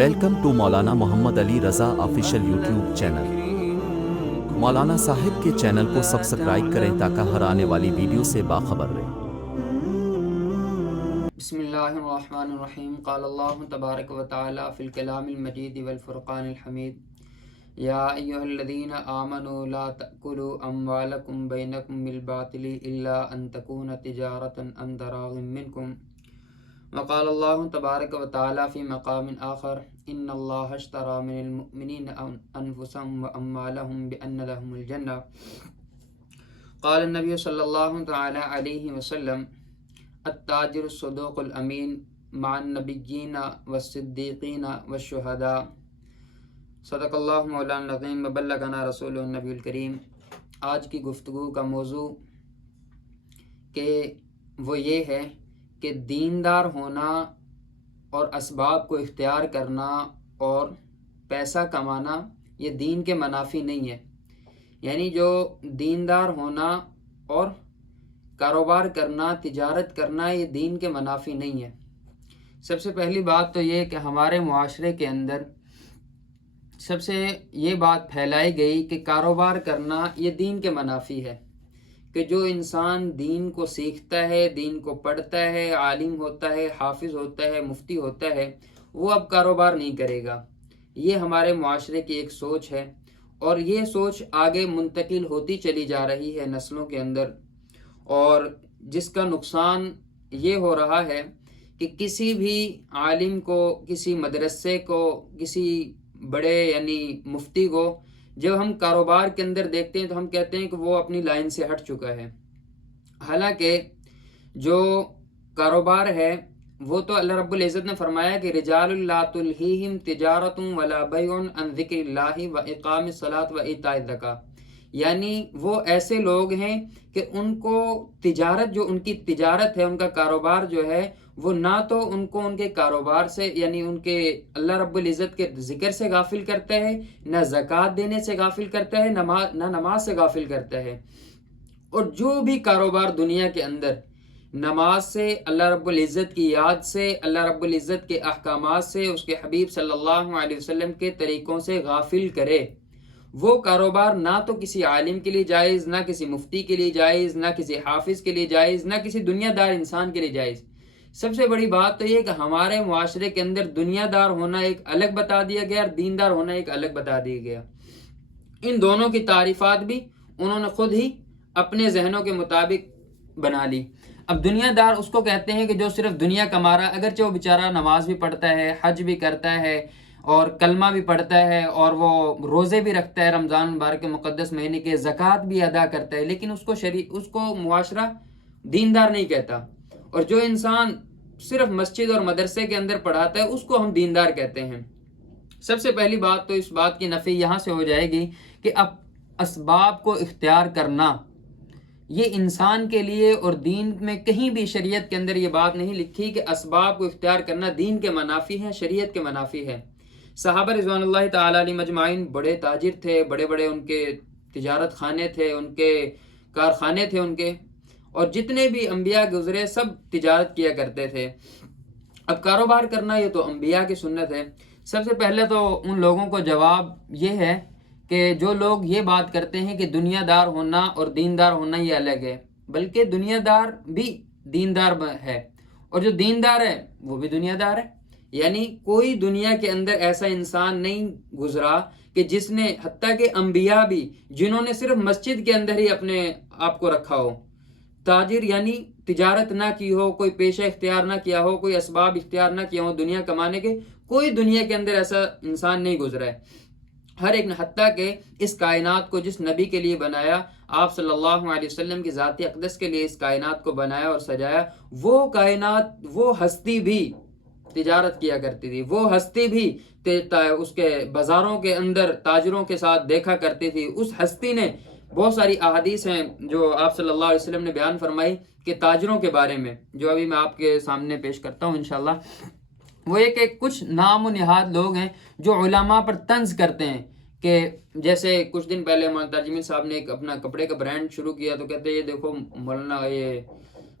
Welcome to Maulana Muhammad Ali Raza official YouTube channel. مولانا صاحب کے channel کو سبسکرائب کریں تاکہ ہر آنے والی ویڈیو سے باخبر رہیں۔ بسم اللہ الرحمن الرحیم۔ قال اللہ تبارک و تعالی فی الکلام المجید والفرقان الحمید یا ایھا الذین آمنوا لا تأکلوا اموالکم بینکم بالباطل الا ان تکون تجارۃ عن تراض منکم وقال اللہ تبارک و تعالی فی مقام آخر ان اللہ اشتری من المؤمنین انفسهم واموالهم بان لهم الجنہ۔ قال النبی صلی اللہ تعالی علیہ وسلم التاجر الصدوق الامین مع النبیین والصدیقین والشہداء۔ صدق اللہ مولانا العظیم وبلغنا رسول النبی الکریم۔ آج کی گفتگو کا موضوع کہ وہ یہ ہے کہ دیندار ہونا اور اسباب کو اختیار کرنا اور پیسہ کمانا یہ دین کے منافی نہیں ہے، یعنی جو دیندار ہونا اور کاروبار کرنا، تجارت کرنا یہ دین کے منافی نہیں ہے۔ سب سے پہلی بات تو یہ کہ ہمارے معاشرے کے اندر سب سے یہ بات پھیلائی گئی کہ کاروبار کرنا یہ دین کے منافی ہے، کہ جو انسان دین کو سیکھتا ہے، دین کو پڑھتا ہے، عالم ہوتا ہے، حافظ ہوتا ہے، مفتی ہوتا ہے، وہ اب کاروبار نہیں کرے گا۔ یہ ہمارے معاشرے کی ایک سوچ ہے اور یہ سوچ آگے منتقل ہوتی چلی جا رہی ہے نسلوں کے اندر، اور جس کا نقصان یہ ہو رہا ہے کہ کسی بھی عالم کو، کسی مدرسے کو، کسی بڑے یعنی مفتی کو جب ہم کاروبار کے اندر دیکھتے ہیں تو ہم کہتے ہیں کہ وہ اپنی لائن سے ہٹ چکا ہے۔ حالانکہ جو کاروبار ہے وہ تو اللہ رب العزت نے فرمایا کہ رجال لا تلہیہم تجارت ولا بیع عن ذکر اللہ واقام الصلاۃ وایتاء الزکاۃ، یعنی وہ ایسے لوگ ہیں کہ ان کو تجارت، جو ان کی تجارت ہے، ان کا کاروبار جو ہے وہ نہ تو ان کو ان کے کاروبار سے یعنی ان کے اللہ رب العزت کے ذکر سے غافل کرتا ہے، نہ زکوٰۃ دینے سے غافل کرتا ہے، نہ نماز سے غافل کرتا ہے۔ اور جو بھی کاروبار دنیا کے اندر نماز سے، اللہ رب العزت کی یاد سے، اللہ رب العزت کے احکامات سے، اس کے حبیب صلی اللہ علیہ وسلم کے طریقوں سے غافل کرے، وہ کاروبار نہ تو کسی عالم کے لیے جائز، نہ کسی مفتی کے لیے جائز، نہ کسی حافظ کے لیے جائز، نہ کسی دنیا دار انسان کے لیے جائز۔ سب سے بڑی بات تو یہ کہ ہمارے معاشرے کے اندر دنیا دار ہونا ایک الگ بتا دیا گیا اور دیندار ہونا ایک الگ بتا دیا گیا۔ ان دونوں کی تعریفات بھی انہوں نے خود ہی اپنے ذہنوں کے مطابق بنا لی۔ اب دنیا دار اس کو کہتے ہیں کہ جو صرف دنیا کما رہا ہے، اگرچہ وہ بیچارہ نماز بھی پڑھتا ہے، حج بھی کرتا ہے اور کلمہ بھی پڑھتا ہے اور وہ روزے بھی رکھتا ہے رمضان مبارک کے مقدس مہینے کے، زکوٰۃ بھی ادا کرتا ہے، لیکن اس کو معاشرہ دیندار نہیں کہتا۔ اور جو انسان صرف مسجد اور مدرسے کے اندر پڑھاتا ہے اس کو ہم دیندار کہتے ہیں۔ سب سے پہلی بات تو اس بات کی نفی یہاں سے ہو جائے گی کہ اب اسباب کو اختیار کرنا یہ انسان کے لیے، اور دین میں کہیں بھی شریعت کے اندر یہ بات نہیں لکھی کہ اسباب کو اختیار کرنا دین کے منافی ہے، شریعت کے منافی ہے۔ صحابہ رضوان اللہ تعالی علیہم اجمعین بڑے تاجر تھے، بڑے بڑے ان کے تجارت خانے تھے، ان کے کارخانے تھے ان کے، اور جتنے بھی انبیاء گزرے سب تجارت کیا کرتے تھے۔ اب کاروبار کرنا یہ تو انبیاء کی سنت ہے۔ سب سے پہلے تو ان لوگوں کو جواب یہ ہے کہ جو لوگ یہ بات کرتے ہیں کہ دنیا دار ہونا اور دیندار ہونا یہ الگ ہے، بلکہ دنیا دار بھی دیندار ہے اور جو دیندار ہے وہ بھی دنیا دار ہے۔ یعنی کوئی دنیا کے اندر ایسا انسان نہیں گزرا کہ جس نے، حتیٰ کہ انبیاء بھی جنہوں نے صرف مسجد کے اندر ہی اپنے آپ کو رکھا ہو، تاجر یعنی تجارت نہ کی ہو، کوئی پیشہ اختیار نہ کیا ہو، کوئی اسباب اختیار نہ کیا ہو دنیا کمانے کے، کوئی دنیا کے اندر ایسا انسان نہیں گزرا ہے۔ ہر ایک نے، حتیٰ کہ اس کائنات کو جس نبی کے لیے بنایا، آپ صلی اللہ علیہ وسلم کی ذات اقدس کے لیے اس کائنات کو بنایا اور سجایا، وہ کائنات، وہ ہستی بھی تجارت کیا کرتی تھی، وہ ہستی بھی اس کے بازاروں کے اندر تاجروں کے ساتھ دیکھا کرتی تھی۔ اس ہستی نے، بہت ساری احادیث ہیں جو آپ صلی اللہ علیہ وسلم نے بیان فرمائی کہ تاجروں کے بارے میں، جو ابھی میں آپ کے سامنے پیش کرتا ہوں انشاءاللہ، وہ ایک کچھ نام و نہاد لوگ ہیں جو علماء پر طنز کرتے ہیں، کہ جیسے کچھ دن پہلے مولانا تاج الدین صاحب نے ایک اپنا کپڑے کا برانڈ شروع کیا تو کہتے ہیں یہ دیکھو مولانا، یہ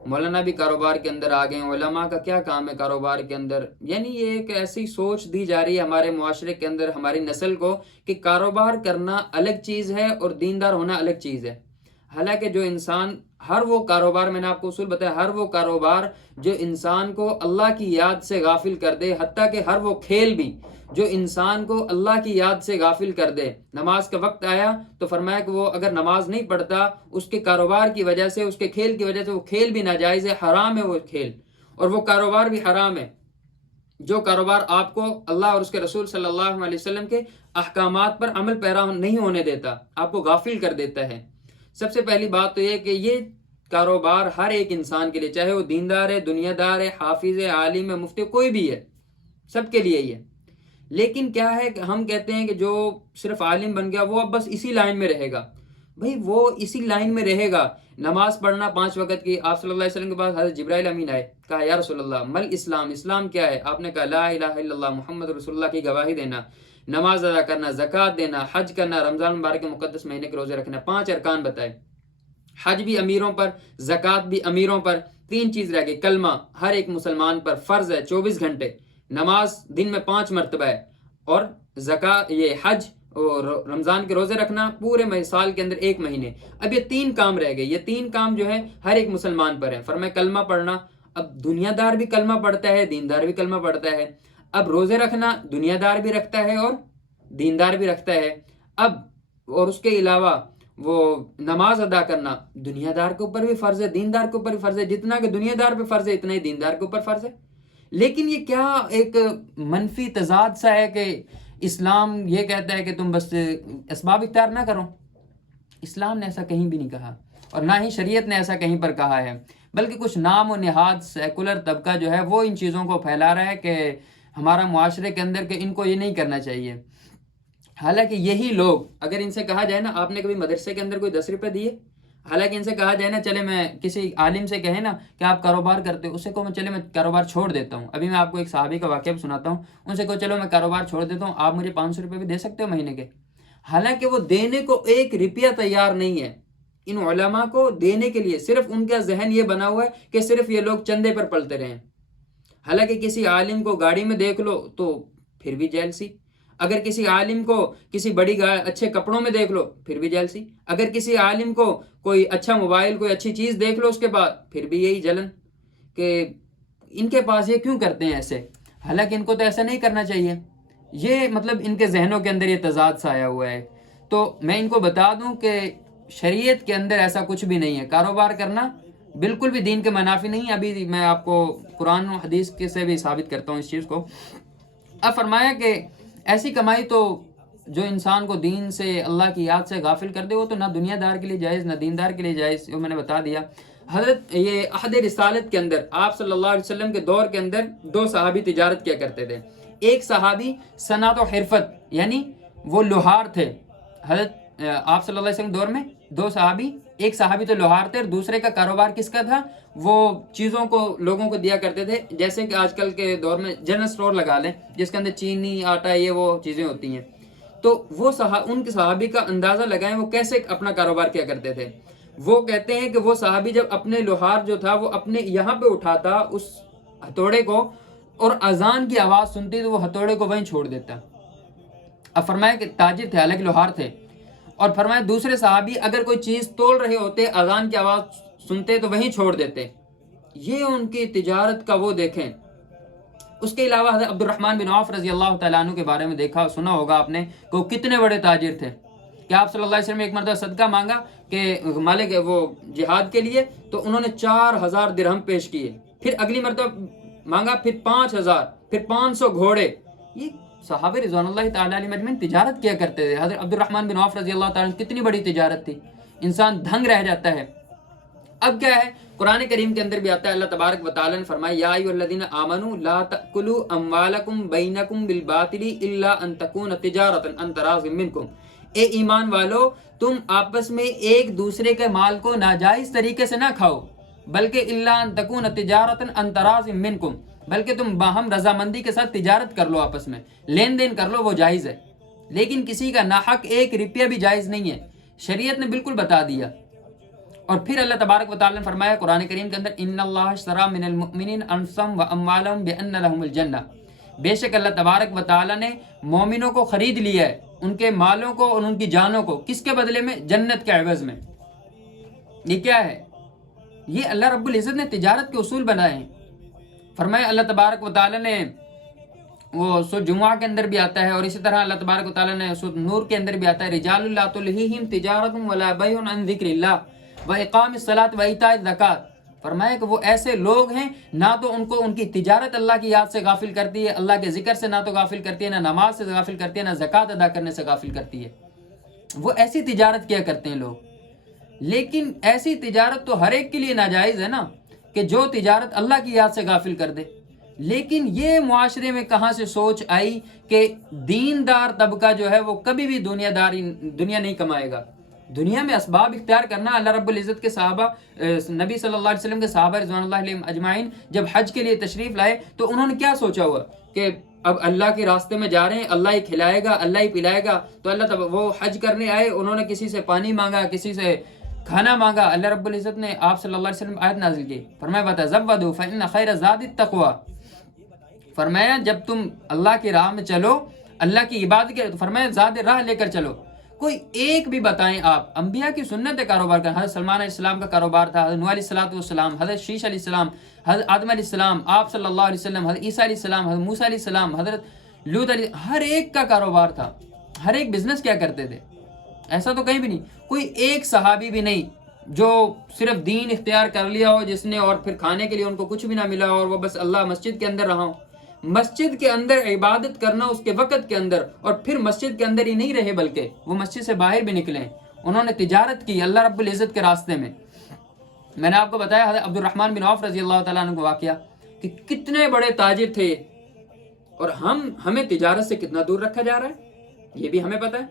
مولانا بھی کاروبار کے اندر آ گئے ہیں، علماء کا کیا کام ہے کاروبار کے اندر؟ یعنی یہ ایک ایسی سوچ دی جا رہی ہے ہمارے معاشرے کے اندر ہماری نسل کو کہ کاروبار کرنا الگ چیز ہے اور دیندار ہونا الگ چیز ہے۔ حالانکہ جو انسان ہر وہ کاروبار، میں نے آپ کو اصول بتایا، ہر وہ کاروبار جو انسان کو اللہ کی یاد سے غافل کر دے، حتیٰ کہ ہر وہ کھیل بھی جو انسان کو اللہ کی یاد سے غافل کر دے۔ نماز کا وقت آیا تو فرمایا کہ وہ اگر نماز نہیں پڑھتا، اس کے کاروبار کی وجہ سے، اس کے کھیل کی وجہ سے، وہ کھیل بھی ناجائز ہے، حرام ہے وہ کھیل، اور وہ کاروبار بھی حرام ہے۔ جو کاروبار آپ کو اللہ اور اس کے رسول صلی اللہ علیہ وسلم کے احکامات پر عمل پیرا نہیں ہونے دیتا، آپ کو غافل کر دیتا ہے۔ سب سے پہلی بات تو یہ کہ یہ کاروبار ہر ایک انسان کے لیے، چاہے وہ دیندار ہے، دنیا دار ہے، حافظ ہے، عالم ہے، مفتی، کوئی بھی ہے، سب کے لیے ہی ہے۔ لیکن کیا ہے کہ ہم کہتے ہیں کہ جو صرف عالم بن گیا وہ اب بس اسی لائن میں رہے گا۔ بھئی وہ اسی لائن میں رہے گا، نماز پڑھنا 5 وقت کی۔ آپ صلی اللہ علیہ وسلم کے پاس حضرت جبرائیل امین آئے، کہا یا رسول اللہ مل اسلام، اسلام کیا ہے؟ آپ نے کہا لا الہ الا اللہ محمد رسول اللہ کی گواہی دینا، نماز ادا کرنا، زکوٰۃ دینا، حج کرنا، رمضان مبارک کے مقدس مہینے کے روزے رکھنا۔ 5 ارکان بتائے۔ حج بھی امیروں پر، زکوٰۃ بھی امیروں پر، 3 چیز رہ گئی۔ کلمہ ہر ایک مسلمان پر فرض ہے 24 گھنٹے، نماز دن میں 5 مرتبہ ہے، اور زکوٰۃ، یہ حج اور رمضان کے روزے رکھنا پورے سال کے اندر 1 مہینے۔ اب یہ 3 کام رہ گئے، یہ 3 کام جو ہے ہر ایک مسلمان پر ہے۔ فرمایا کلمہ پڑھنا، اب دنیا دار بھی کلمہ پڑھتا ہے، دیندار بھی کلمہ پڑھتا ہے۔ اب روزے رکھنا دنیا دار بھی رکھتا ہے اور دیندار بھی رکھتا ہے۔ اب اور اس کے علاوہ وہ نماز ادا کرنا دنیا دار کے اوپر بھی فرض ہے، دیندار کے اوپر بھی فرض ہے، جتنا کہ دنیا دار پہ فرض ہے اتنا ہی دیندار کے اوپر فرض ہے۔ لیکن یہ کیا ایک منفی تضاد سا ہے کہ اسلام یہ کہتا ہے کہ تم بس اسباب اختیار نہ کرو۔ اسلام نے ایسا کہیں بھی نہیں کہا، اور نہ ہی شریعت نے ایسا کہیں پر کہا ہے، بلکہ کچھ نام و نہاد سیکولر طبقہ جو ہے وہ ان چیزوں کو پھیلا رہا ہے کہ ہمارا معاشرے کے اندر کہ ان کو یہ نہیں کرنا چاہیے۔ حالانکہ یہی لوگ، اگر ان سے کہا جائے نا آپ نے کبھی مدرسے کے اندر کوئی 10 روپے دیے، حالانکہ ان سے کہا جائے نا چلے میں کسی عالم سے کہیں نا کہ آپ کاروبار کرتے ہو، اس سے کہو میں چلے میں کاروبار چھوڑ دیتا ہوں۔ ابھی میں آپ کو ایک صحابی کا واقعہ بھی سناتا ہوں، ان سے کہو چلو میں کاروبار چھوڑ دیتا ہوں، آپ مجھے 500 روپے بھی دے سکتے ہو مہینے کے، حالانکہ وہ دینے کو 1 روپیہ تیار نہیں ہے۔ ان علماء کو دینے کے لیے صرف ان کا ذہن یہ بنا ہوا ہے کہ صرف یہ لوگ چندے پر پلتے رہیں۔ حالانکہ کسی عالم کو گاڑی میں دیکھ لو تو پھر بھی جیلسی، اگر کسی عالم کو کسی بڑی اچھے کپڑوں میں دیکھ لو پھر بھی جیلسی، اگر کسی عالم کو کوئی اچھا موبائل، کوئی اچھی چیز دیکھ لو اس کے بعد پھر بھی یہی جلن کہ ان کے پاس یہ کیوں کرتے ہیں ایسے، حالانکہ ان کو تو ایسا نہیں کرنا چاہیے۔ یہ مطلب ان کے ذہنوں کے اندر یہ تضاد سا آیا ہوا ہے۔ تو میں ان کو بتا دوں کہ شریعت کے اندر ایسا کچھ بھی نہیں ہے، کاروبار کرنا بالکل بھی دین کے منافی نہیں ہے۔ ابھی میں آپ کو قرآن و حدیث کے سے بھی ثابت کرتا ہوں اس چیز کو۔ اب فرمایا کہ ایسی کمائی تو جو انسان کو دین سے، اللہ کی یاد سے غافل کر دے، وہ تو نہ دنیا دار کے لیے جائز نہ دیندار کے لیے جائز، وہ میں نے بتا دیا۔ حضرت یہ عہد رسالت کے اندر آپ صلی اللہ علیہ وسلم کے دور کے اندر 2 صحابی تجارت کیا کرتے تھے۔ ایک صحابی صنعت و حرفت، یعنی وہ لوہار تھے۔ حضرت آپ صلی اللہ علیہ وسلم دور میں 2 صحابی، ایک صحابی تو لوہار تھے اور دوسرے کا کاروبار کس کا تھا؟ وہ چیزوں کو لوگوں کو دیا کرتے تھے، جیسے کہ آج کل کے دور میں جنرل اسٹور لگا لیں جس کے اندر چینی، آٹا، یہ وہ چیزیں ہوتی ہیں۔ تو وہ ان کے صحابی کا اندازہ لگائیں وہ کیسے اپنا کاروبار کیا کرتے تھے۔ وہ کہتے ہیں کہ وہ صحابی جب اپنے لوہار جو تھا وہ اپنے یہاں پہ اٹھاتا اس ہتھوڑے کو، اور اذان کی آواز سنتی تو وہ ہتھوڑے کو وہیں چھوڑ دیتا۔ اب فرمایا کہ تاجر تھے، حالانکہ لوہار تھے، اور فرمایا دوسرے صحابی اگر کوئی چیز تول رہے ہوتے، اذان کی آواز سنتے تو وہیں چھوڑ دیتے۔ یہ ان کی تجارت کا وہ دیکھیں۔ اس کے علاوہ حضرت عبد الرحمن بن عوف رضی اللہ تعالیٰ عنہ کے بارے میں دیکھا سنا ہوگا آپ نے کہ وہ کتنے بڑے تاجر تھے کہ آپ صلی اللہ علیہ وسلم نے ایک مرتبہ صدقہ مانگا کہ مالک وہ جہاد کے لیے، تو انہوں نے 4000 درہم پیش کیے، پھر اگلی مرتبہ مانگا، پھر 5000، پھر 500 گھوڑے۔ یہ صحابہ رضوان اللہ تعالیٰ علیہ مجمعین تجارت کیا کرتے تھے۔ حضرت عبد الرحمن بن عوف رضی اللہ تعالیٰ عنہ کتنی بڑی تجارت تھی، انسان دھنگ رہ جاتا ہے۔ اب کیا ہے، قرآن کریم کے اندر بھی آتا ہے، اللہ تبارک و تعالیٰ نے فرمایا یا ایھا الذین آمنوا لا تأکلوا اموالکم بینکم بالباطل الا ان تکون تجارۃ عن تراض منکم، اے ایمان والو تم آپس میں ایک دوسرے کے مال کو ناجائز طریقے سے نہ کھاؤ، بلکہ الا ان تکون تجارۃ عن تراض منکم، بلکہ تم باہم رضامندی کے ساتھ تجارت کر لو، آپس میں لین دین کر لو، وہ جائز ہے۔ لیکن کسی کا ناحق 1 روپیہ بھی جائز نہیں ہے، شریعت نے بالکل بتا دیا۔ اور پھر اللہ تبارک و تعالیٰ نے فرمایا قرآن کریم کے اندر ان اللہ اشتری من المؤمنین انفسهم واموالهم بان لهم الجنہ، بے شک اللہ تبارک و تعالیٰ نے مومنوں کو خرید لیا ہے، ان کے مالوں کو اور ان کی جانوں کو، کس کے بدلے میں؟ جنت کے عوض میں۔ یہ کیا ہے؟ یہ اللہ رب العزت نے تجارت کے اصول بنائے ہیں۔ فرمایا اللہ تبارک و تعالیٰ نے، وہ سورۃ جمعہ کے اندر بھی آتا ہے، اور اسی طرح اللہ تبارک و تعالیٰ نے سورۃ نور کے اندر بھی آتا ہے، رجال لا تلہیہم تجارت ولا بیع عن ذکر اللہ واقام الصلاۃ وایتاء الزکوٰۃ۔ فرمایا کہ وہ ایسے لوگ ہیں نہ تو ان کو ان کی تجارت اللہ کی یاد سے غافل کرتی ہے، اللہ کے ذکر سے نہ تو غافل کرتی ہے، نہ نماز سے غافل کرتی ہے، نہ زکوٰۃ ادا کرنے سے غافل کرتی ہے۔ وہ ایسی تجارت کیا کرتے ہیں لوگ۔ لیکن ایسی تجارت تو ہر ایک کے لیے ناجائز ہے نا، کہ جو تجارت اللہ کی یاد سے غافل کر دے۔ لیکن یہ معاشرے میں کہاں سے سوچ آئی کہ دیندار طبقہ جو ہے وہ کبھی بھی دنیا نہیں کمائے گا۔ دنیا میں اسباب اختیار کرنا، اللہ رب العزت کے صحابہ، نبی صلی اللہ علیہ وسلم کے صحابہ رضوان اللہ علیہم اجمعین جب حج کے لیے تشریف لائے تو انہوں نے کیا سوچا ہوا کہ اب اللہ کے راستے میں جا رہے ہیں، اللہ ہی کھلائے گا، اللہ ہی پلائے گا۔ تو وہ حج کرنے آئے، انہوں نے کسی سے پانی مانگا، کسی سے کھانا مانگا۔ اللہ رب العزت نے آپ صلی اللہ علیہ وسلم آیت نازل کی، فرمایا وَتَزَوَّدُوا فَإِنَّ خَيْرَ الزَّادِ التَّقْوَىٰ۔ فرمایا جب تم اللہ کی راہ میں چلو، اللہ کی عبادت کے، تو فرمایا زاد راہ لے کر چلو۔ کوئی ایک بھی بتائیں آپ، انبیاء کی سنت کاروبار کا، حضرت سلمان علیہ السلام کا کاروبار تھا، حضرت نوح علیہ السلام، حضرت شیش علیہ السلام، حضرت آدم علیہ السلام، آپ صلی اللہ علیہ وسلم، حضرت عیسیٰ علیہ السلام، حضرت موسیٰ علیہ السلام، حضرت لوط علیہ، ہر ایک کا کاروبار تھا، ہر ایک بزنس کیا کرتے تھے۔ ایسا تو کہیں بھی نہیں، کوئی ایک صحابی بھی نہیں جو صرف دین اختیار کر لیا ہو جس نے، اور پھر کھانے کے لیے ان کو کچھ بھی نہ ملا اور وہ بس اللہ مسجد کے اندر رہا ہو۔ مسجد کے اندر عبادت کرنا اس کے وقت کے اندر، اور پھر مسجد کے اندر ہی نہیں رہے بلکہ وہ مسجد سے باہر بھی نکلیں، انہوں نے تجارت کی اللہ رب العزت کے راستے میں۔ میں نے آپ کو بتایا حضرت عبد الرحمن بن عوف رضی اللہ تعالیٰ عنہ کو واقعہ کہ کتنے بڑے تاجر تھے، اور ہمیں تجارت سے کتنا دور رکھا جا رہا ہے، یہ بھی ہمیں پتہ ہے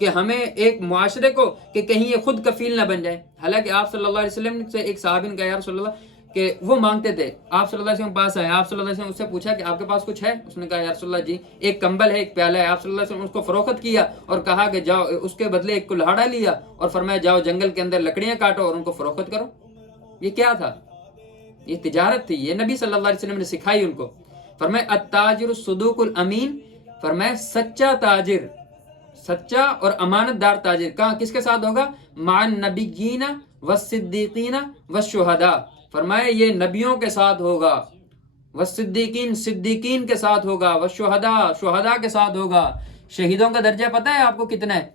کہ ہمیں ایک معاشرے کو کہ کہیں یہ خود کفیل نہ بن جائے۔ حالانکہ آپ صلی اللہ علیہ وسلم سے ایک صحابی نے کہا یا رسول اللہ، کہ وہ مانگتے تھے، آپ صلی اللہ علیہ وسلم کے پاس آئے، آپ صلی اللہ علیہ وسلم اس سے پوچھا کہ آپ کے پاس کچھ ہے؟ اس نے کہا یا رسول اللہ جی ایک کمبل ہے، ایک پیالہ ہے۔ آپ صلی اللہ علیہ وسلم اس کو فروخت کیا اور کہا کہ جاؤ، اس کے بدلے ایک کلہاڑا لیا اور فرمایا جاؤ جنگل کے اندر لکڑیاں کاٹو اور ان کو فروخت کرو۔ یہ کیا تھا؟ یہ تجارت تھی، یہ نبی صلی اللہ علیہ وسلم نے سکھائی ان کو۔ فرمایا التاجر الصدوق الامین، فرمایا سچا تاجر، سچا اور امانت دار تاجر کہاں کس کے ساتھ ہوگا؟ مع النبیین والصدیقین والشہداء، فرمایا یہ نبیوں کے ساتھ ہوگا، والصدیقین صدیقین کے ساتھ ہوگا، والشہداء شہداء کے ساتھ ہوگا۔ شہیدوں کا درجہ پتہ ہے آپ کو کتنا ہے؟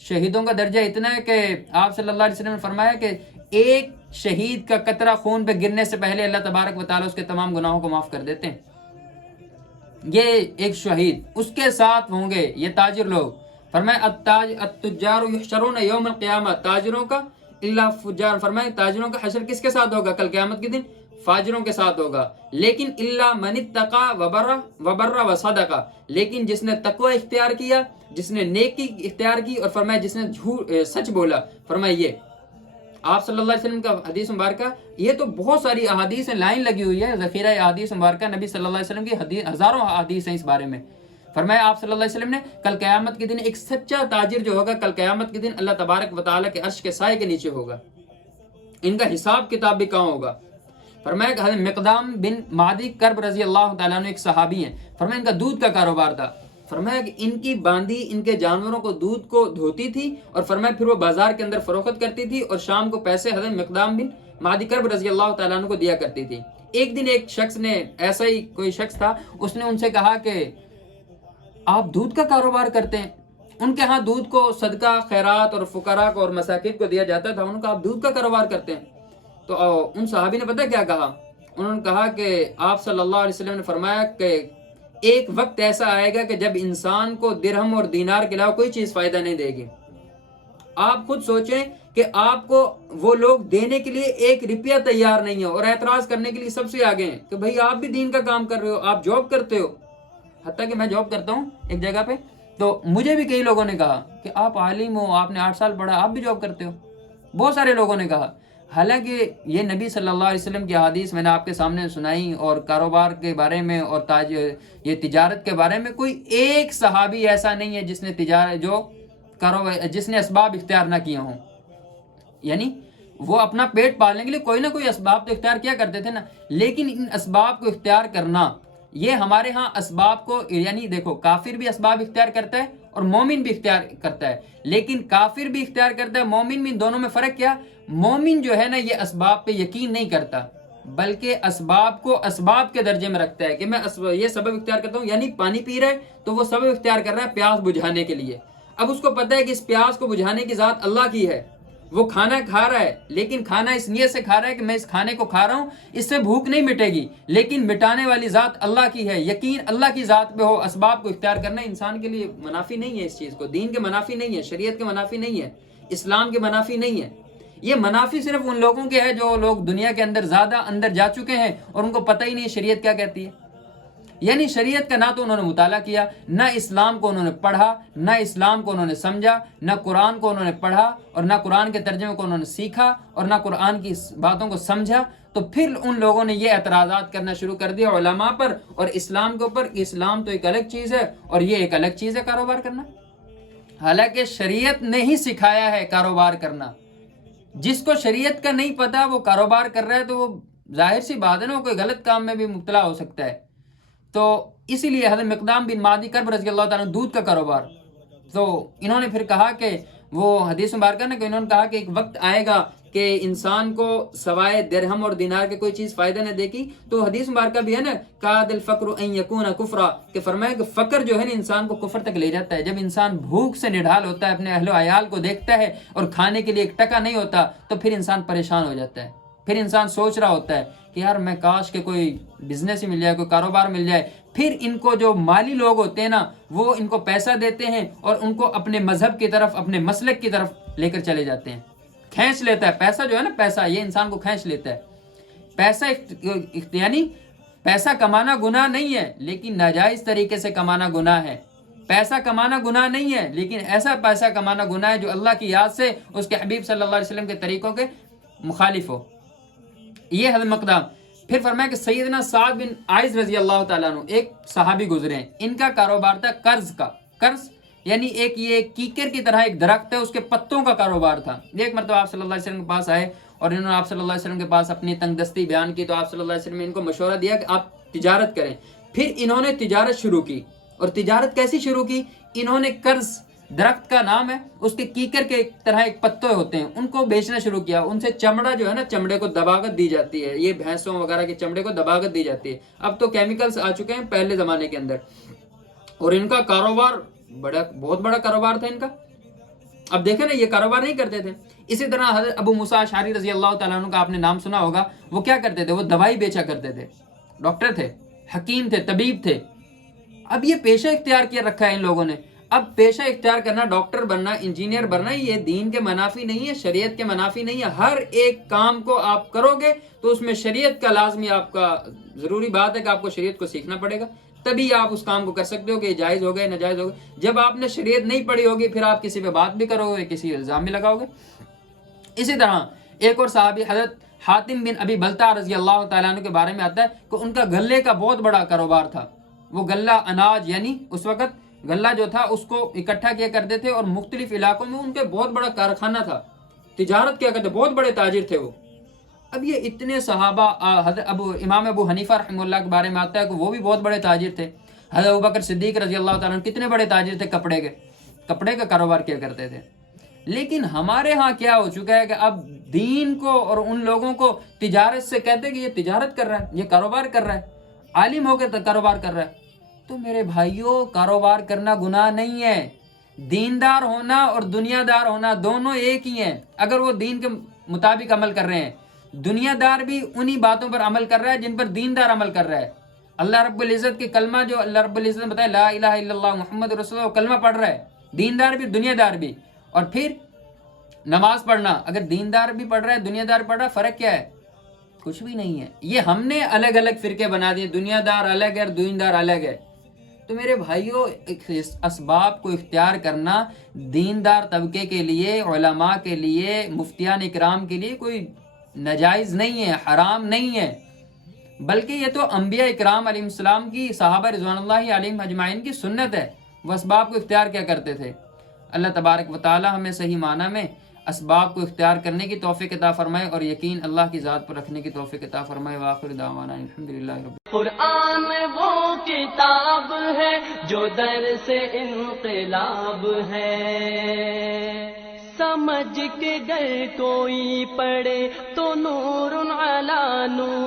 شہیدوں کا درجہ اتنا ہے کہ آپ صلی اللہ علیہ وسلم نے فرمایا کہ ایک شہید کا قطرہ خون پہ گرنے سے پہلے اللہ تبارک و تعالیٰ اس کے تمام گناہوں کو معاف کر دیتے ہیں۔ یہ ایک شہید، اس کے ساتھ ہوں گے یہ تاجر لوگ۔ فرمایا التجار یحشرون یوم القیامہ، تاجروں کا الا فجار، فرمایا تاجروں کا حشر کس کے ساتھ ہوگا کل قیامت کے دن؟ فاجروں کے ساتھ ہوگا۔ لیکن الا من اتقى وبر وصدق، لیکن جس نے تقوی اختیار کیا، جس نے نیکی اختیار کی، اور فرمایا جس نے سچ بولا۔ فرمایا یہ آپ صلی اللہ علیہ وسلم کا حدیث مبارکہ، یہ تو بہت ساری احادیث لائن لگی ہوئی ہے، ذخیرہ احادیث مبارکہ نبی صلی اللہ علیہ وسلم کی ہزاروں احادیث ہیں اس بارے میں۔ فرمایا آپ صلی اللہ علیہ وسلم نے کل قیامت کے دن ایک سچا تاجر جو ہوگا کل قیامت کے دن اللہ تبارک و تعالیٰ کے عرش کے سائے کے نیچے ہوگا، ان کا حساب کتاب بھی کہاں ہوگا۔ فرمایا کہ حضرت مقدام بن معدی کرب رضی اللہ تعالیٰ عنہ ایک صحابی ہیں، فرمایا ان کا دودھ کا کاروبار تھا۔ فرمایا کہ ان کی باندھی ان کے جانوروں کو دودھ کو دھوتی تھی، اور فرمایا پھر وہ بازار کے اندر فروخت کرتی تھی، اور شام کو پیسے حضرت مقدام بن معدی کرب رضی اللہ تعالیٰ عنہ کو دیا کرتی تھی۔ ایک دن ایک شخص نے، ایسا ہی کوئی شخص تھا، اس نے ان سے کہا کہ آپ دودھ کا کاروبار کرتے ہیں؟ ان کے ہاں دودھ کو صدقہ خیرات اور فقراء کو اور مساکین کو دیا جاتا تھا، انہوں نے کہا آپ دودھ کا کاروبار کرتے ہیں؟ تو ان صحابی نے پتہ کیا کہا؟ انہوں نے کہا کہ آپ صلی اللہ علیہ وسلم نے فرمایا کہ ایک وقت ایسا آئے گا کہ جب انسان کو درہم اور دینار کے علاوہ کوئی چیز فائدہ نہیں دے گی۔ آپ خود سوچیں کہ آپ کو وہ لوگ دینے کے لیے ایک روپیہ تیار نہیں ہے، اور اعتراض کرنے کے لیے سب سے آگے ہیں کہ بھائی آپ بھی دین کا کام کر رہے ہو، آپ جاب کرتے ہو، حتیٰ کہ میں جاب کرتا ہوں ایک جگہ پہ، تو مجھے بھی کئی لوگوں نے کہا کہ آپ عالم ہو، آپ نے 8 سال پڑھا، آپ بھی جاب کرتے ہو، بہت سارے لوگوں نے کہا۔ حالانکہ یہ نبی صلی اللہ علیہ وسلم کی حدیث میں نے آپ کے سامنے سنائی، اور کاروبار کے بارے میں اور یہ تجارت کے بارے میں کوئی ایک صحابی ایسا نہیں ہے جس نے اسباب اختیار نہ کیے ہوں۔ یعنی وہ اپنا پیٹ پالنے کے لیے کوئی نہ کوئی اسباب تو اختیار کیا کرتے تھے نا، لیکن ان اسباب کو اختیار کرنا یہ ہمارے ہاں اسباب کو، یعنی دیکھو کافر بھی اسباب اختیار کرتا ہے اور مومن بھی اختیار کرتا ہے، لیکن کافر بھی اختیار کرتا ہے، مومن بھی، ان دونوں میں فرق کیا؟ مومن جو ہے نا یہ اسباب پہ یقین نہیں کرتا، بلکہ اسباب کو اسباب کے درجے میں رکھتا ہے کہ میں یہ سبب اختیار کرتا ہوں، یعنی پانی پی رہا ہے تو وہ سبب اختیار کر رہا ہے پیاس بجھانے کے لیے۔ اب اس کو پتہ ہے کہ اس پیاس کو بجھانے کی ذات اللہ کی ہے، وہ کھانا کھا رہا ہے، لیکن کھانا اس نیت سے کھا رہا ہے کہ میں اس کھانے کو کھا رہا ہوں، اس سے بھوک نہیں مٹے گی، لیکن مٹانے والی ذات اللہ کی ہے، یقین اللہ کی ذات پہ ہو۔ اسباب کو اختیار کرنا انسان کے لیے منافی نہیں ہے، اس چیز کو دین کے منافی نہیں ہے، شریعت کے منافی نہیں ہے، اسلام کے منافی نہیں ہے۔ یہ منافی صرف ان لوگوں کے ہے جو لوگ دنیا کے اندر زیادہ اندر جا چکے ہیں اور ان کو پتہ ہی نہیں شریعت کیا کہتی ہے، یعنی شریعت کا نہ تو انہوں نے مطالعہ کیا، نہ اسلام کو انہوں نے پڑھا، نہ اسلام کو انہوں نے سمجھا، نہ قرآن کو انہوں نے پڑھا اور نہ قرآن کے ترجمے کو انہوں نے سیکھا اور نہ قرآن کی باتوں کو سمجھا، تو پھر ان لوگوں نے یہ اعتراضات کرنا شروع کر دیا علماء پر اور اسلام کے اوپر کہ اسلام تو ایک الگ چیز ہے اور یہ ایک الگ چیز ہے کاروبار کرنا، حالانکہ شریعت نے ہی سکھایا ہے کاروبار کرنا۔ جس کو شریعت کا نہیں پتا وہ کاروبار کر رہا ہے تو وہ ظاہر سی بات ہے نا، وہ کوئی غلط کام میں بھی مبتلا ہو سکتا ہے۔ تو اسی لیے حضرت مقدام بن معدی کرب رضی اللہ تعالیٰ دودھ کا کاروبار، تو انہوں نے پھر کہا کہ وہ حدیث مبارکہ نا کہ انہوں نے کہا کہ ایک وقت آئے گا کہ انسان کو سوائے درہم اور دینار کے کوئی چیز فائدہ نہ دے گی، تو حدیث مبارکہ بھی ہے نا کاد الفقر ان یکون کفرا، کہ فرمایا کہ فقر جو ہے نا انسان کو کفر تک لے جاتا ہے۔ جب انسان بھوک سے نڈھال ہوتا ہے، اپنے اہل و عیال کو دیکھتا ہے اور کھانے کے لیے ایک ٹکا نہیں ہوتا، تو پھر انسان پریشان ہو جاتا ہے، پھر انسان سوچ رہا ہوتا ہے کہ یار میں کاش کہ کوئی بزنس ہی مل جائے، کوئی کاروبار مل جائے۔ پھر ان کو جو مالی لوگ ہوتے ہیں نا وہ ان کو پیسہ دیتے ہیں اور ان کو اپنے مذہب کی طرف، اپنے مسلک کی طرف لے کر چلے جاتے ہیں، کھینچ لیتا ہے پیسہ جو ہے نا، پیسہ یہ انسان کو کھینچ لیتا ہے۔ پیسہ یعنی پیسہ کمانا گناہ نہیں ہے، لیکن ناجائز طریقے سے کمانا گناہ ہے۔ پیسہ کمانا گناہ نہیں ہے، لیکن ایسا پیسہ کمانا گناہ ہے جو اللہ کی یاد سے، اس کے حبیب صلی اللہ علیہ وسلم کے طریقوں کے مخالف ہو۔ یہ حضرت مقدام پھر فرمایا کہ سیدنا سعد بن عائذ رضی اللہ تعالیٰ عنہ ایک صحابی گزرے ہیں، ان کا کاروبار تھا قرض کا۔ قرض یعنی ایک یہ کیکر کی طرح ایک درخت ہے، اس کے پتوں کا کاروبار تھا۔ ایک مرتبہ آپ صلی اللہ علیہ وسلم کے پاس آئے اور انہوں نے آپ صلی اللہ علیہ وسلم کے پاس اپنی تنگ دستی بیان کی، تو آپ صلی اللہ علیہ وسلم نے ان کو مشورہ دیا کہ آپ تجارت کریں۔ پھر انہوں نے تجارت شروع کی، اور تجارت کیسی شروع کی؟ انہوں نے قرض، درخت کا نام ہے، اس کے کیکر کے طرح ایک پتے ہوتے ہیں، ان کو بیچنا شروع کیا۔ ان سے چمڑا جو ہے نا، چمڑے کو دباغت دی جاتی ہے، یہ بھینسوں وغیرہ کے چمڑے کو دباغت دی جاتی ہے۔ اب تو کیمیکلز آ چکے ہیں پہلے زمانے کے اندر، اور ان کا کاروبار بہت بڑا کاروبار تھا ان کا۔ اب دیکھیں نا، یہ کاروبار نہیں کرتے تھے۔ اسی طرح حضرت ابو موسیٰ اشعری رضی اللہ تعالیٰ عنہ کا آپ نے نام سنا ہوگا، وہ کیا کرتے تھے؟ وہ دوائی بیچا کرتے تھے، ڈاکٹر تھے، حکیم تھے، طبیب تھے۔ اب یہ پیشہ اختیار کیا رکھا ہے ان لوگوں نے۔ اب پیشہ اختیار کرنا، ڈاکٹر بننا، انجینئر بننا، یہ دین کے منافی نہیں ہے، شریعت کے منافی نہیں ہے۔ ہر ایک کام کو آپ کرو گے تو اس میں شریعت کا لازمی، آپ کا ضروری بات ہے کہ آپ کو شریعت کو سیکھنا پڑے گا، تبھی آپ اس کام کو کر سکتے ہو کہ یہ جائز ہوگا یا ناجائز ہوگا۔ جب آپ نے شریعت نہیں پڑھی ہوگی پھر آپ کسی پہ بات بھی کرو گے، کسی الزام بھی لگاؤ گے۔ اسی طرح ایک اور صحابی حضرت حاتم بن ابی بلتع رضی اللہ تعالیٰ عنہ کے بارے میں آتا ہے کہ ان کا غلے کا بہت بڑا کاروبار تھا۔ وہ غلہ اناج، یعنی اس وقت غلہ جو تھا اس کو اکٹھا کیا کرتے تھے، اور مختلف علاقوں میں ان کے بہت بڑا کارخانہ تھا، تجارت کیا کرتے، بہت بڑے تاجر تھے وہ۔ اب یہ اتنے صحابہ، حضرت امام ابو حنیفہ رحمہ اللہ کے بارے میں آتا ہے کہ وہ بھی بہت بڑے تاجر تھے۔ حضرت ابوبکر صدیق رضی اللہ تعالیٰ عنہ کتنے بڑے تاجر تھے، کپڑے کا کاروبار کیا کرتے تھے۔ لیکن ہمارے ہاں کیا ہو چکا ہے کہ اب دین کو اور ان لوگوں کو تجارت سے کہتے ہیں کہ یہ تجارت کر رہا ہے، یہ کاروبار کر رہا ہے، عالم ہو کے کاروبار کر رہا ہے۔ تو میرے بھائیوں، کاروبار کرنا گناہ نہیں ہے۔ دیندار ہونا اور دنیا دار ہونا دونوں ایک ہی ہیں، اگر وہ دین کے مطابق عمل کر رہے ہیں۔ دنیا دار بھی انہی باتوں پر عمل کر رہا ہے جن پر دیندار عمل کر رہا ہے۔ اللہ رب العزت کے کلمہ جو اللہ رب العزت نے بتایا، لا الہ الا اللہ محمد رسول اللہ، کلمہ پڑھ رہا ہے، دیندار بھی دنیا دار بھی۔ اور پھر نماز پڑھنا، اگر دیندار بھی پڑھ رہا ہے، دنیا دار پڑھ رہا ہے، فرق کیا ہے؟ کچھ بھی نہیں ہے۔ یہ ہم نے الگ الگ فرقے بنا دیے، دنیا دار الگ ہے اور دیندار الگ ہے۔ تو میرے بھائیوں، اسباب کو اختیار کرنا دیندار طبقے کے لیے، علماء کے لیے، مفتیان اکرام کے لیے کوئی ناجائز نہیں ہے، حرام نہیں ہے، بلکہ یہ تو انبیاء اکرام علیہ السلام کی، صحابہ رضوان اللہ علیہم اجمعین کی سنت ہے۔ وہ اسباب کو اختیار کیا کرتے تھے۔ اللہ تبارک و تعالی ہمیں صحیح معنی میں اسباب کو اختیار کرنے کی توفیق عطا فرمائے اور یقین اللہ کی ذات پر رکھنے کی توفیق عطا فرمائے۔ وآخر دعوانا الحمدللہ رب قرآن وہ کتاب ہے جو در سے انقلاب ہے، سمجھ کے گر کوئی پڑھے تو نور علی نور